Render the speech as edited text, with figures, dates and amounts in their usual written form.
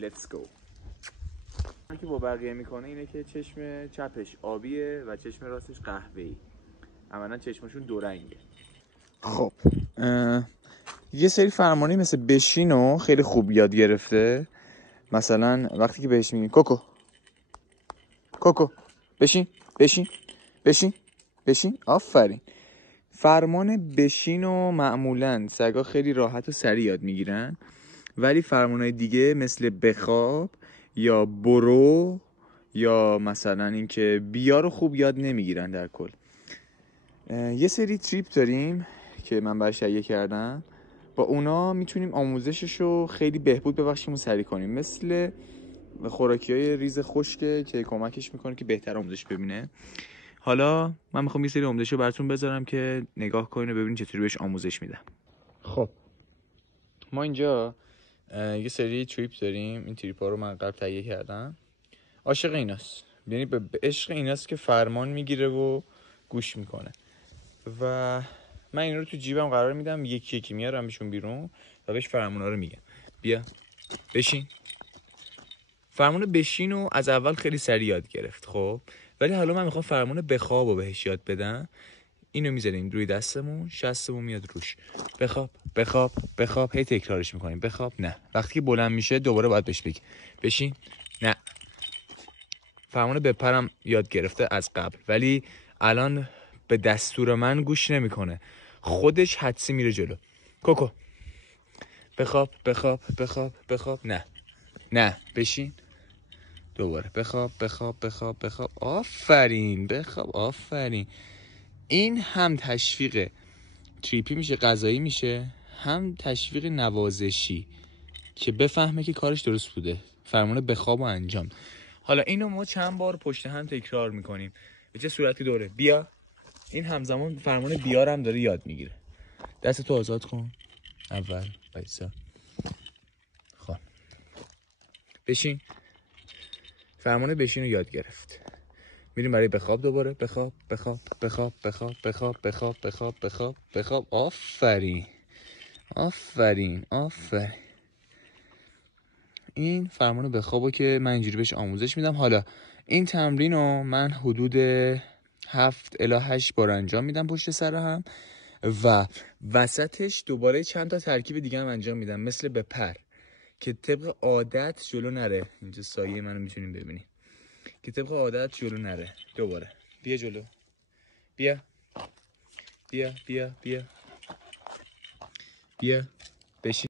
let's go. که با بقیه میکنه اینه که چشم چپش آبیه و چشم راستش قهوه‌ای. عملاً چشمشون دو رنگه. خب یه سری فرمانی مثل بشینو خیلی خوب یاد گرفته. مثلا وقتی که بهش میگین کوکو کوکو بشین بشین بشین بشین، آفرین. فرمان بشینو معمولاً سگا خیلی راحت و سریع یاد میگیرن، ولی فرمانهای دیگه مثل بخواب یا برو یا مثلا اینکه بیا رو خوب یاد نمیگیرن. در کل یه سری تریپ داریم که من برش تهیه کردم، با اونا میتونیم آموزشش رو خیلی بهبود ببخشیم و سریع کنیم، مثل خوراکی‌های ریز خشکه که کمکش میکنه که بهتر آموزش ببینه. حالا من میخوام یه سری آموزش رو براتون بذارم که نگاه کنین و ببینین چطوری بهش آموزش میدم. خب ما اینجا یه سری تریپ داریم. این تریپ ها رو من قبل تهیه کردم. عاشق ایناست، یعنی به عشق ایناست که فرمان میگیره و گوش میکنه و من این رو تو جیبم قرار میدم، یکی یکی میارم بهشون بیرون و بهش فرمونا رو میگم. بیا بشین. فرمان بشین رو از اول خیلی سریع یاد گرفت، خب ولی حالا من میخوام فرمان بخواب رو بهش یاد بدم. اینو میذاریم روی دستمون، شستمون میاد روش. بخواب بخواب بخواب، هی تکرارش میکنیم. بخواب نه، وقتی که بلند میشه دوباره باید بهش بگی بشین نه. فرمان بپرم یاد گرفته از قبل، ولی الان به دستور من گوش نمیکنه، خودش حدسی میره جلو. کوکو بخواب بخواب بخواب بخواب نه نه بشین. دوباره بخواب بخواب بخواب بخواب، آفرین. بخواب، آفرین. این هم تشویق تریپی میشه، غذایی میشه، هم تشویق نوازشی که بفهمه که کارش درست بوده. فرمان بخواب و انجام. حالا اینو ما چند بار پشت هم تکرار میکنیم. به چه صورتی دوره؟ بیا. این همزمان فرمان بیا هم داره یاد میگیره. دستتو آزاد کن. اول وایسا. خب بشین. فرمان بشین رو یاد گرفت. میریم برای بخواب. دوباره بخواب بخواب بخواب بخواب بخواب بخواب بخواب بخواب بخواب. آفرین آفرین آفرین. این فرمان بخوابو که من اینجوری بهش آموزش میدم. حالا این تمرین رو من حدود 7 الی 8 بار انجام میدم پشت سر هم و وسطش دوباره چند تا ترکیب دیگه هم انجام میدم، مثل بپر، که طبق عادت جلو نره. اینجا سایه منو میتونیم ببینید که طبق عادت جلو نره. دوباره بیا جلو. بیا بیا بیا بیا بیا. بشین.